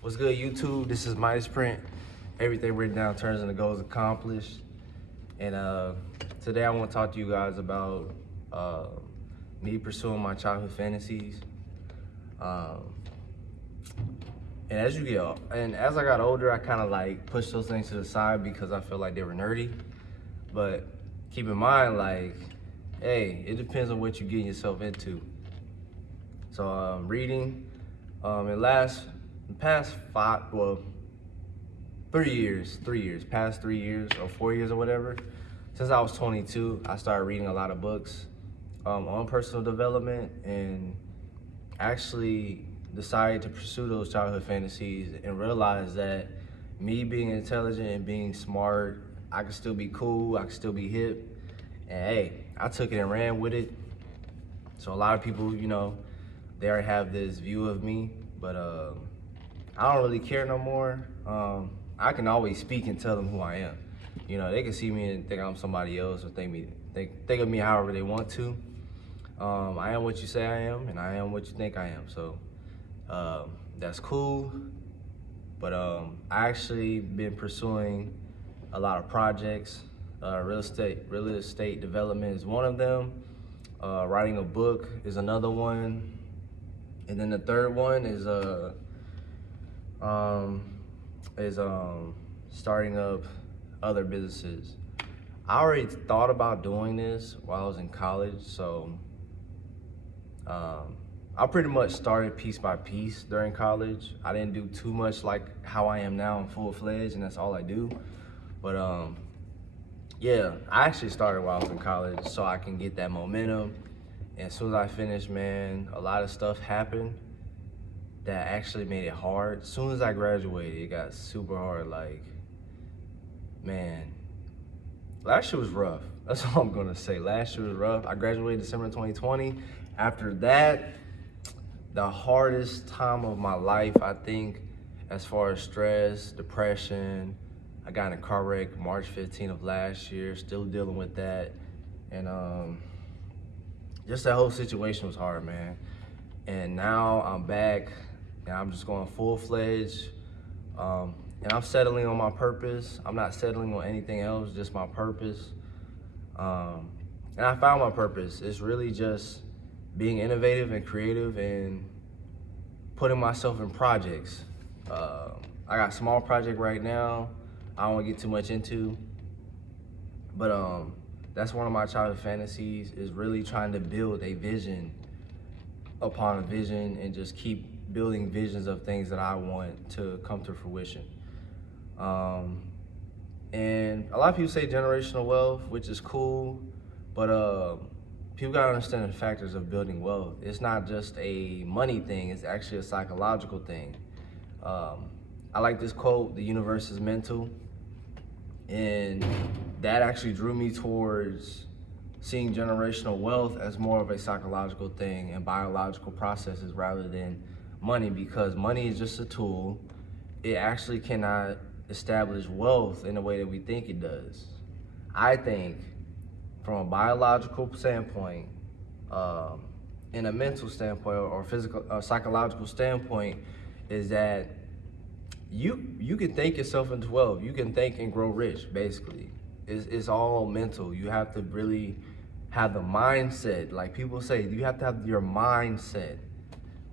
What's good, YouTube? This is Midas Print. Everything written down turns into goals accomplished. And today I want to talk to you guys about me pursuing my childhood fantasies. Um, and as I got older, I kind of like pushed those things to the side because I felt like they were nerdy. But keep in mind, like, hey, it depends on what you're getting yourself into. So reading, in the past 3 years or 4 years or whatever, since I was 22, I started reading a lot of books on personal development, and actually decided to pursue those childhood fantasies and realize that me being intelligent and being smart, I could still be cool, I could still be hip. And hey, I took it and ran with it. So a lot of people, they already have this view of me, but I don't really care no more. I can always speak and tell them who I am. They can see me and think I'm somebody else, or think of me however they want to. I am what you say I am, and I am what you think I am. So that's cool. But I actually been pursuing a lot of projects. Real estate development is one of them. Writing a book is another one. And then the third one is starting up other businesses. I already thought about doing this while I was in college, so I pretty much started piece by piece during college. I didn't do too much like how I am now in full-fledged, and that's all I do. But yeah, I actually started while I was in college so I can get that momentum. And as soon as I finished, man, a lot of stuff happened that actually made it hard. As soon as I graduated, it got super hard. Like, man, last year was rough. That's all I'm gonna say. Last year was rough. I graduated December 2020. After that, the hardest time of my life, I think, as far as stress, depression. I got in a car wreck March 15th of last year, still dealing with that. And just that whole situation was hard, man. And now I'm back, and I'm just going full-fledged. And I'm settling on my purpose. I'm not settling on anything else, just my purpose. And I found my purpose. It's really just being innovative and creative and putting myself in projects. I got a small project right now I don't want to get too much into, but that's one of my childhood fantasies, is really trying to build a vision upon a vision and just keep building visions of things that I want to come to fruition. And a lot of people say generational wealth, which is cool, but people gotta understand the factors of building wealth. It's not just a money thing, it's actually a psychological thing. I like this quote, "The universe is mental." And that actually drew me towards seeing generational wealth as more of a psychological thing and biological processes rather than money, because money is just a tool. It actually cannot establish wealth in the way that we think it does. I think from a biological standpoint, in a mental standpoint or physical, psychological standpoint, is that you can think yourself into wealth. You can think and grow rich, basically. It's all mental. You have to really have the mindset. Like people say, you have to have your mindset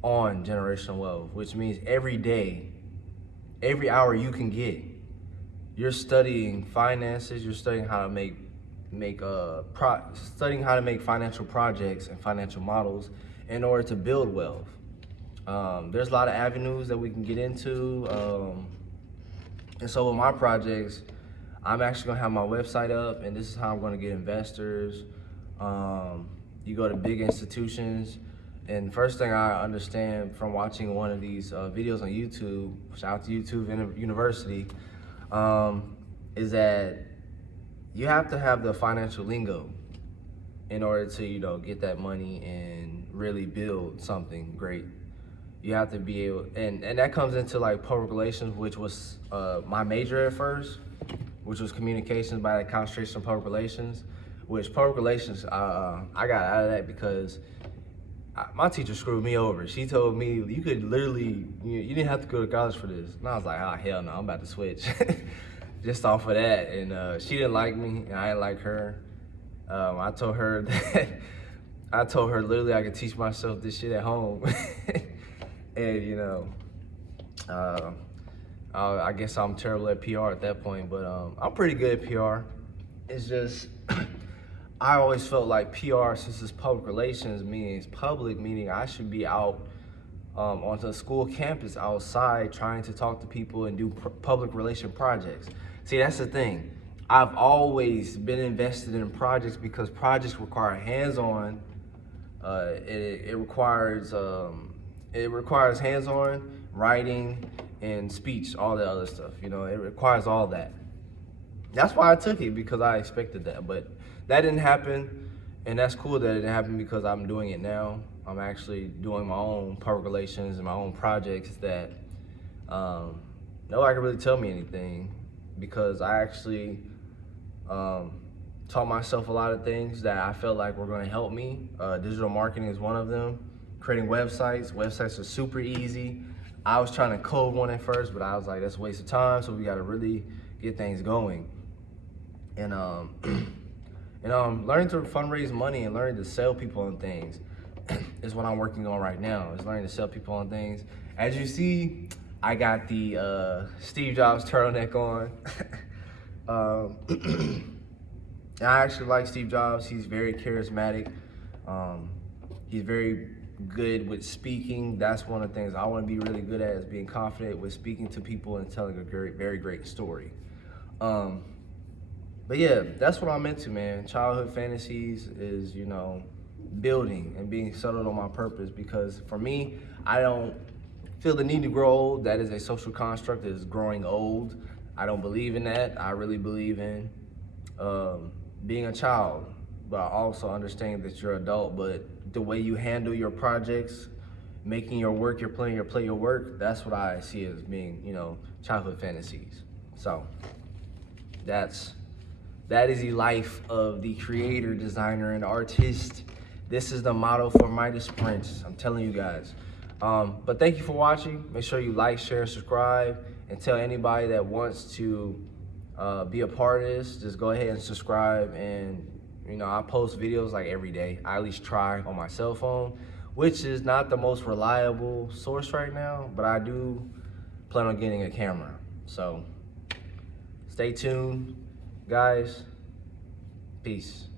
on generational wealth, which means every day, every hour you can get, you're studying finances, you're studying how to studying how to make financial projects and financial models in order to build wealth. There's a lot of avenues that we can get into. And so with my projects, I'm actually gonna have my website up, and this is how I'm gonna get investors. You go to big institutions, and first thing I understand from watching one of these videos on YouTube, shout out to YouTube University, is that you have to have the financial lingo in order to, get that money and really build something great. You have to be able, and that comes into like public relations, which was my major at first, which was communications by the concentration of public relations, which public relations, I got out of that because my teacher screwed me over. She told me you could literally, you didn't have to go to college for this. And I was like, oh hell no, I'm about to switch, just off of that. And she didn't like me, and I didn't like her. I told her that literally I could teach myself this shit at home, and I guess I'm terrible at PR at that point, but I'm pretty good at PR. It's just I always felt like PR, since it's public relations, meaning it's public, meaning I should be out onto the school campus outside trying to talk to people and do public relation projects. See, that's the thing. I've always been invested in projects because projects require hands-on. It requires hands-on writing and speech, all that other stuff. It requires all that. That's why I took it, because I expected that, but that didn't happen, and that's cool that it didn't happen because I'm doing it now. I'm actually doing my own public relations and my own projects that nobody can really tell me anything, because I actually taught myself a lot of things that I felt like were going to help me. Digital marketing is one of them. Creating websites. Websites are super easy. I was trying to code one at first, but I was like, that's a waste of time, so we got to really get things going. And learning to fundraise money and learning to sell people on things is what I'm working on right now, is learning to sell people on things. As you see, I got the Steve Jobs turtleneck on. I actually like Steve Jobs. He's very charismatic. He's very good with speaking. That's one of the things I want to be really good at, is being confident with speaking to people and telling a very great story. But yeah, that's what I'm into, man. Childhood fantasies is, building and being settled on my purpose, because for me, I don't feel the need to grow old. That is a social construct that is growing old. I don't believe in that. I really believe in being a child, but I also understand that you're an adult, but the way you handle your projects, making your work your play, your work, that's what I see as being, childhood fantasies. So that is the life of the creator, designer, and artist. This is the motto for Midas Prince. I'm telling you guys. But thank you for watching. Make sure you like, share, subscribe, and tell anybody that wants to be a part of this. Just go ahead and subscribe. And I post videos like every day. I at least try on my cell phone, which is not the most reliable source right now, but I do plan on getting a camera. So stay tuned, guys. Peace.